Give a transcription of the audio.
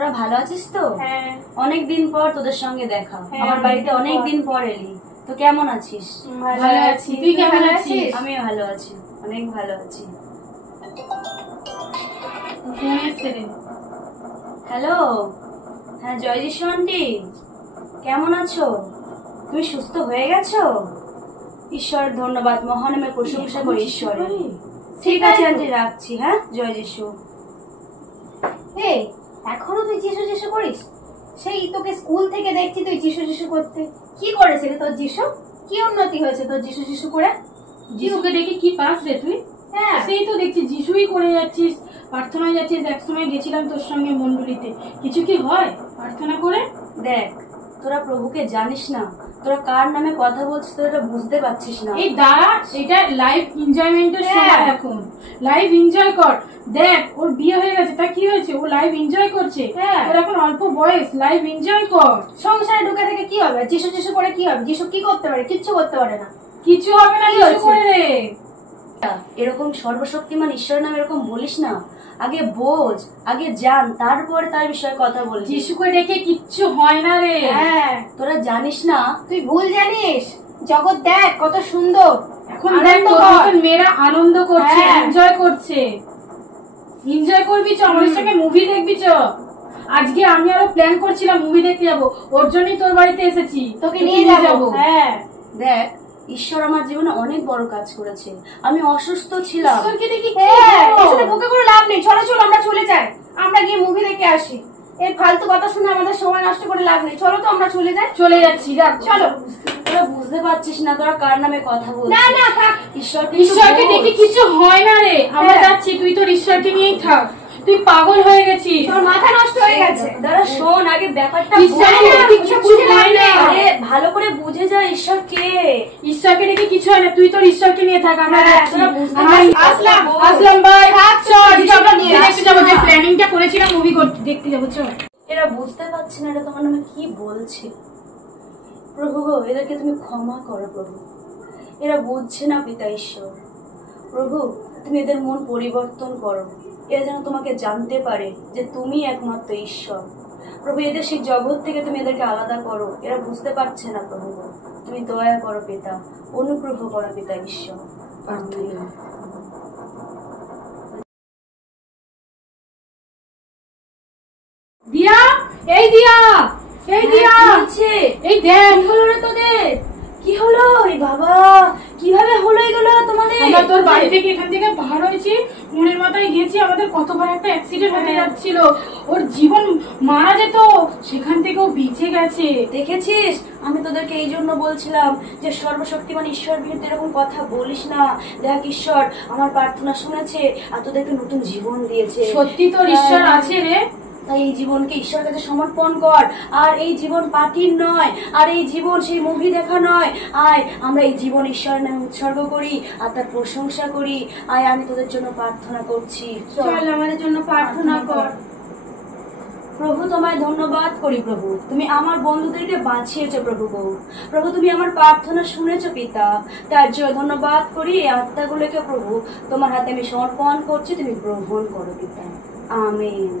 তোরা ভালো আছিস তো? হ্যাঁ। অনেক দিন পর তোদের সঙ্গে দেখা। আমার বাড়িতে অনেক দিন পর এলি, তো কেমন আছিস? ভালো আছি, তুই কেমন আছিস? আমি ভালো আছি, অনেক ভালো আছি। হ্যালো, হ্যাঁ জয় যিশু আন্টি, কেমন আছো? তুমি সুস্থ হয়ে গেছো? ঈশ্বর ধন্যবাদ, মহানামে প্রশংসা করি ঈশ্বরের। ঠিক আছে আন্টি, রাখছি। হ্যাঁ, জয় যিশু। এখনো তুই যিশু যিশু করিস? সেই তোকে স্কুল থেকে দেখছি তুই যিশু যিশু করতে। কি করেছিলি তোর যিশু? কি উন্নতি হয়েছে তোর যিশু যিশু করে? যিশুকে দেখে কি পাস রে তুই? হ্যাঁ, সেই তো দেখছি যিশুই করে যাচ্ছিস, প্রার্থনায় যাচ্ছিস। একসময় গেছিলাম তোর সঙ্গে মন্ডলীতে, কিছু কি হয় প্রার্থনা করে? দেখ, তোরা প্রভুকে জানিস না, তোরা কার নামে কথা বলছিস তোরা এটা বুঝতে পারছিস না। এই দাঁড়া, এটা লাইভ এনজয়মেন্টের সময়, এখন লাইভ এনজয় কর। দেখ, ওর বিয়ে হয়ে গেছে, তা কি হয়েছে? ও লাইভ এনজয় করছে। ওর এখন অল্প বয়স, লাইভ এনজয় কর। সংসারে ঢুকে থেকে কি হবে? যিশু যিশু করে কি হবে? যিশু কি করতে পারে? কিচ্ছু করতে পারে না। কিছু হবে না যিশু করে রে। এরকম সর্বশক্তিমান ঈশ্বরের নামে এরকম বলিস না। আগে বোঝ, আগে জান, তারপরে তার বিষয়ে কথা বল। যিশুকে ডেকে কিচ্ছু হয় না রে। হ্যাঁ, তোরা জানিস না। তুই ভুল জানিস। জগৎ দেখ কত সুন্দর। এখন দেখ মেয়েরা আনন্দ করছে, এনজয় করছে। এনজয় করবি চ, আমাদের সঙ্গে মুভি দেখবি চ। আজকে আমি আরো প্ল্যান করছিলাম মুভি দেখতে যাবো, ওর জন্যই তোর বাড়িতে এসেছি, তোকে নিয়ে যাবো। হ্যাঁ, দেখ, ঈশ্বর আমার জীবনে অনেক বড় কাজ করেছে। আমি অসুস্থ ছিলাম। ঈশ্বরকে দেখি বুকে করে লাভ নেই। চলো চলো, আমরা চলে যাই, আমরা গিয়ে মুভি দেখে আসি। এই ফালতু কথা শুনে আমাদের সময় নষ্ট করে লাভ নেই। চলো তো, আমরা চলে যাই। চলে যাচ্ছি, চলো। তোরা বুঝতে পারছিস না তোরা কার নামে কথা বলছিস। না না, থাক। ঈশ্বরকে দেখে কিছু হয় না রে। আমরা যাচ্ছি, তুই তোর ঈশ্বরকে নিয়েই থাক। তুই পাগল হয়ে গেছিস, তোর মাথা নষ্ট হয়ে গেছে। দাঁড়া, শোন আগে ব্যাপারটা। আরে ভালো করে বুঝে যা ঈশ্বর কে। ঈশ্বরকে দেখে কিছু হয় না, তুই তোর ঈশ্বরকে নিয়ে থাক। আমরা যাচ্ছি। আসলাম ভাই, আমরা মুভি দেখতে যাবো, যে প্ল্যানিংটা করেছিলাম মুভি দেখতে যাবো। চল। এরা বুঝতে পারছে না এটা তোমার নামে কি বলছে। প্রভু গো, এদেরকে তুমি ক্ষমা করো প্রভু। এরা বুঝছে না পিতা ঈশ্বর। প্রভু, তুমি এদের মন পরিবর্তন করো, এরা যেন তোমাকে জানতে পারে যে তুমি একমাত্র ঈশ্বর। প্রভু, এদের সেই জগৎ থেকে তুমি এদেরকে আলাদা করো। এরা বুঝতে পারছে না প্রভু গো, তুমি দয়া করো পিতা, অনুগ্রহ করো পিতা ঈশ্বর। দিয়া, এই দিয়া, এই দিয়া, এই দেখ, কি হলো রে তোদের? কি হলো? এই বাবা, কিভাবে হলো এগুলো তোমাদের? আমরা তোর বাড়ি থেকে এখান থেকে বার হয়েছি, মনের মাথায় গেছি, আমাদের কতবার একটা অ্যাক্সিডেন্ট হতে যাচ্ছিল, ওর জীবন মারা যেত, সেখান থেকেও বেঁচে গেছে। দেখেছিস, আমি তোদেরকে এই জন্য বলছিলাম যে সর্বশক্তিমান ঈশ্বর বিরুদ্ধে এরকম কথা বলিস না। দেখ, ঈশ্বর আমার প্রার্থনা শুনেছে আর তোদেরকে নতুন জীবন দিয়েছে। সত্যি তোর ঈশ্বর আছে রে। তাই এই জীবনকে ঈশ্বরের কাছে সমর্পণ কর। আর এই জীবন পার্টির নয়, আর এই জীবন সেই মুভি দেখা নয়। আয়, আমরা এই জীবন ঈশ্বরের নামে উৎসর্গ করি আর তার প্রশংসা করি। আয়, আমি তোদের জন্য প্রার্থনা করছি। চল, আমাদের জন্য প্রার্থনা কর। প্রভু, তোমায় ধন্যবাদ করি প্রভু, তুমি আমার বন্ধুদেরকে বাঁচিয়েছো প্রভু গো। প্রভু, তুমি আমার প্রার্থনা শুনেছো পিতা, তার জন্য ধন্যবাদ করি। এই আত্মাগুলোকে প্রভু তোমার হাতে আমি সমর্পণ করছি, তুমি গ্রহণ করো পিতা। আমেন।